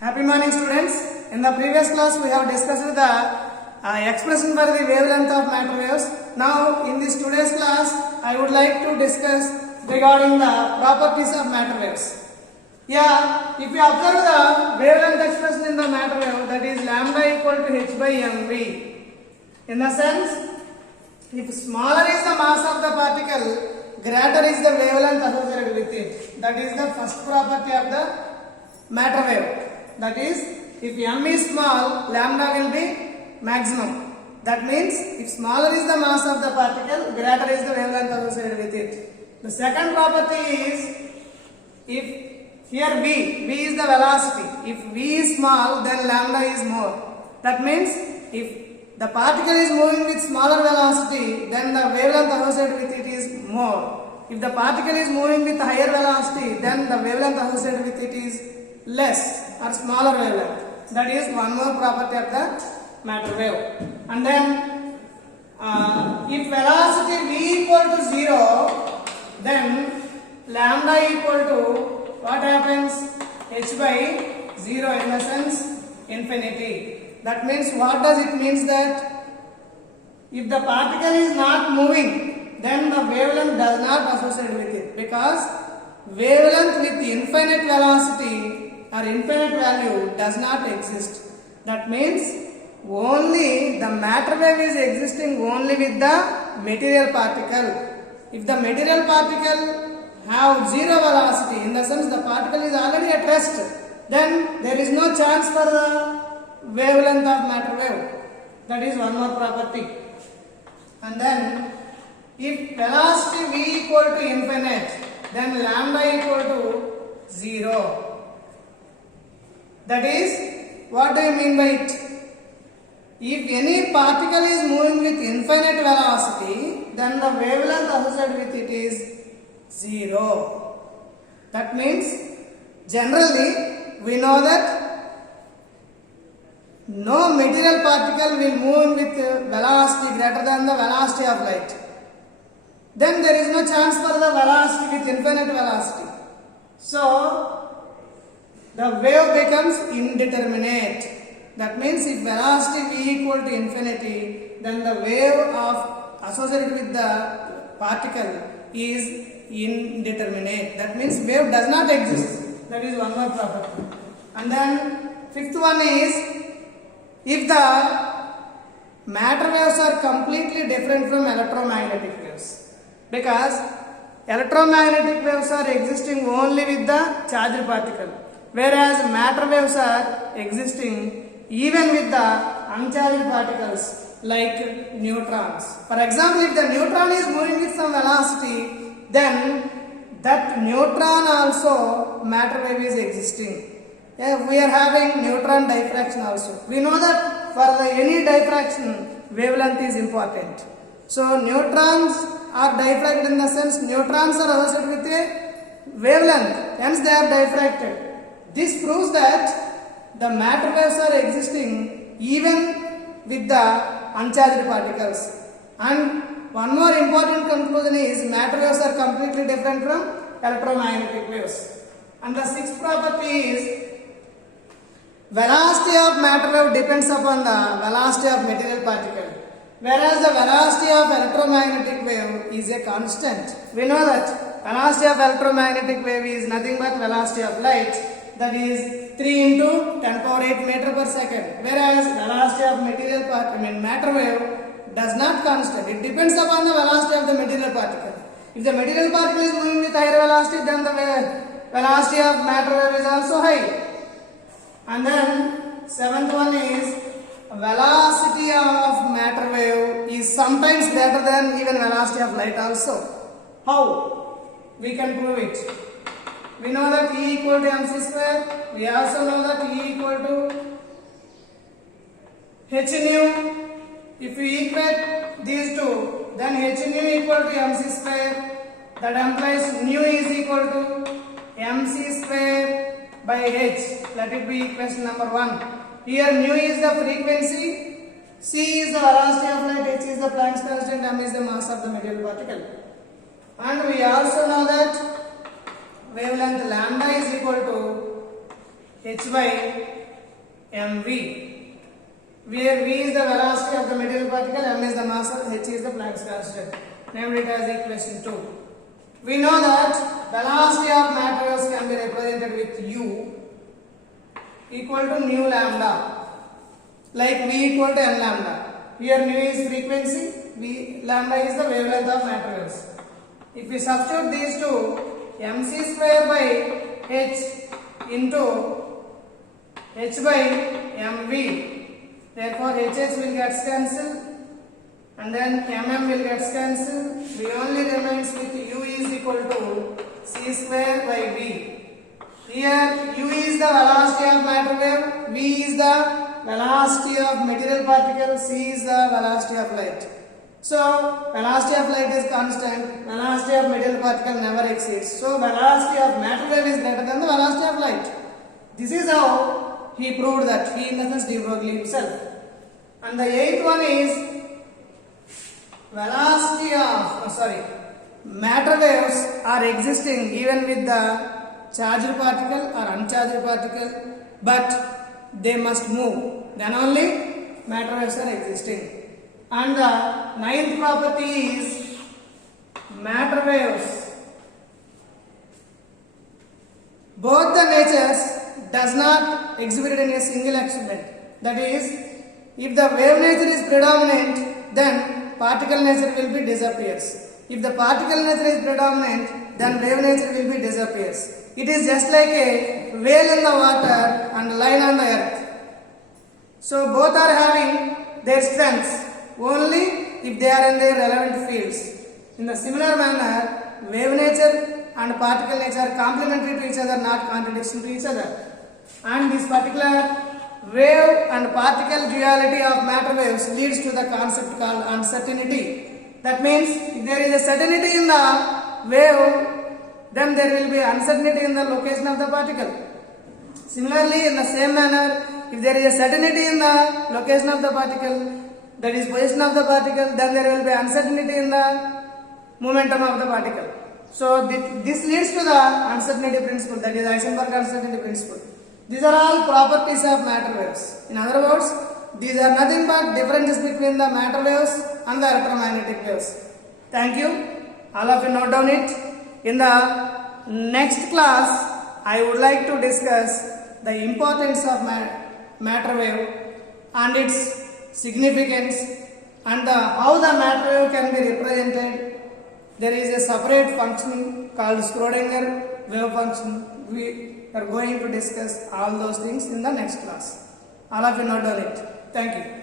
Happy morning, students. In the previous class we have discussed the expression for the wavelength of matter waves. Now in this today's class I would like to discuss regarding the properties of matter waves. Yeah, if you observe the wavelength expression in the matter wave, that is lambda equal to h by mv. In the sense, if smaller is the mass of the particle, greater is the wavelength associated with it. That is the first property of the matter wave. That is, if m is small, lambda will be maximum. That means, if smaller is the mass of the particle, greater is the wavelength associated with it. The second property is, if here v is the velocity. If v is small, then lambda is more. That means, if the particle is moving with smaller velocity, then the wavelength associated with it is more. If the particle is moving with higher velocity, then the wavelength associated with it is less or smaller wavelength. That is one more property of the matter wave. And then if velocity v equal to 0, then lambda equal to what happens? H by 0, in the sense infinity. That means what does it means? That if the particle is not moving, then the wavelength does not associate with it, because wavelength with infinite velocity or infinite value does not exist. That means only the matter wave is existing only with the material particle. If the material particle have zero velocity, in the sense the particle is already at rest, then there is no chance for the wavelength of matter wave. That is one more property. And then if velocity v equal to infinite, then lambda equal to 0. That is, what do you mean by it? If any particle is moving with infinite velocity, then the wavelength associated with it is 0. That means, generally, we know that no material particle will move with velocity greater than the velocity of light. Then there is no chance for the velocity with infinite velocity. So, the wave becomes indeterminate. That means if velocity v equal to infinity, then the wave associated with the particle is indeterminate. That means wave does not exist. That is one more property. And then fifth one is, if the matter waves are completely different from electromagnetic waves, because electromagnetic waves are existing only with the charged particle, whereas matter waves are existing even with the uncharged particles like neutrons. For example, if the neutron is moving with some velocity, then that neutron also matter wave is existing. We are having neutron diffraction also. We know that for any diffraction, wavelength is important. So neutrons are diffracted, in the sense neutrons are associated with a wavelength, hence they are diffracted. This proves that the matter waves are existing even with the uncharged particles. And one more important conclusion is, matter waves are completely different from electromagnetic waves. And the sixth property is, velocity of matter wave depends upon the velocity of material particle, whereas the velocity of electromagnetic wave is a constant. We know that velocity of electromagnetic wave is nothing but velocity of light, that is 3 into 10 power 8 meter per second, whereas velocity of matter wave does not constant. It depends upon the velocity of the material particle. If the material particle is moving with higher velocity, then the velocity of matter wave is also high. And then seventh one is, velocity of matter wave is sometimes greater than even velocity of light also. How? We can prove it. We know that E equal to mc square. We also know that E equal to h nu. If we equate these two, then h nu equal to mc square. That implies nu is equal to mc square by h. Let it be equation number 1. Here nu is the frequency, c is the velocity of light, h is the Planck's constant, m is the mass of the material particle. And we also know that wavelength lambda is equal to h by mv, where v is the velocity of the material particle, m is the mass, h is the Planck's constant. Named it as equation 2. We know that velocity of matter waves can be represented with u equal to nu lambda, like v equal to n lambda. Here nu is frequency, v lambda is the wavelength of matter waves. If we substitute these two, mc square by h into h by mv, therefore hh will get cancelled and then mm will get cancelled. We only remains with u is equal to c square by v. Here u is the velocity of matter wave, v is the velocity of material particle, c is the velocity of light. So velocity of light is constant, velocity of material particle never exceeds. So velocity of matter wave is greater than the velocity of light. This is how he proved that, he in the sense de Broglie himself. And the eighth one is velocity of matter waves are existing even with the charged particle or uncharged particle, but they must move, then only matter waves are existing. And the ninth property is matter waves, both the natures does not exhibit in a single experiment. That is, if the wave nature is predominant, then particle nature will be disappears. If the particle nature is predominant, then wave nature will be disappears. It is just like a whale in the water and line on the earth. So both are having their strengths only if they are in their relevant fields. In the similar manner, wave nature and particle nature are complementary to each other, not contradiction to each other. And this particular wave and particle duality of matter waves leads to the concept called uncertainty. That means if there is a certainty in the wave, then there will be uncertainty in the location of the particle. Similarly, in the same manner, if there is a certainty in the location of the particle, that is position of the particle, then there will be uncertainty in the momentum of the particle. So this leads to the uncertainty principle, that is Heisenberg uncertainty principle. These are all properties of matter waves. In other words, these are nothing but differences between the matter waves and the electromagnetic waves. Thank you. All of you note down it. In the next class, I would like to discuss the importance of matter wave and its significance and how the matter wave can be represented. There is a separate function called Schrodinger wave function. We are going to discuss all those things in the next class. All of you note down it. Thank you.